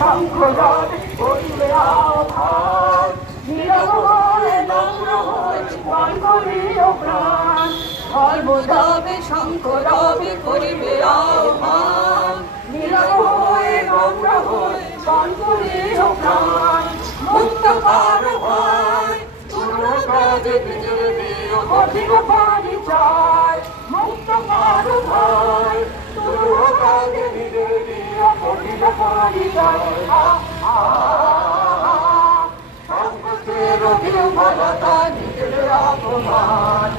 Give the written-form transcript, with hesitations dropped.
শঙ্করার করিলে আহ্বান, নীরব হয়ে নম্র হয়ে গান করিও প্রাণ। সর্বদাবে শঙ্করাবে করিবে আহ্বান, নীরব হয়ে নম্র হয়ে গান করিও প্রাণ। মুক্ত কার ভয় তুলো কাজে নিজের দিও কঠিন পরিচয়, মুক্ত কার ভয় তুলো কাজে নিজের দিও কঠিন পরিচয়। সংকটের নির্ভরতা নিজের অপমান,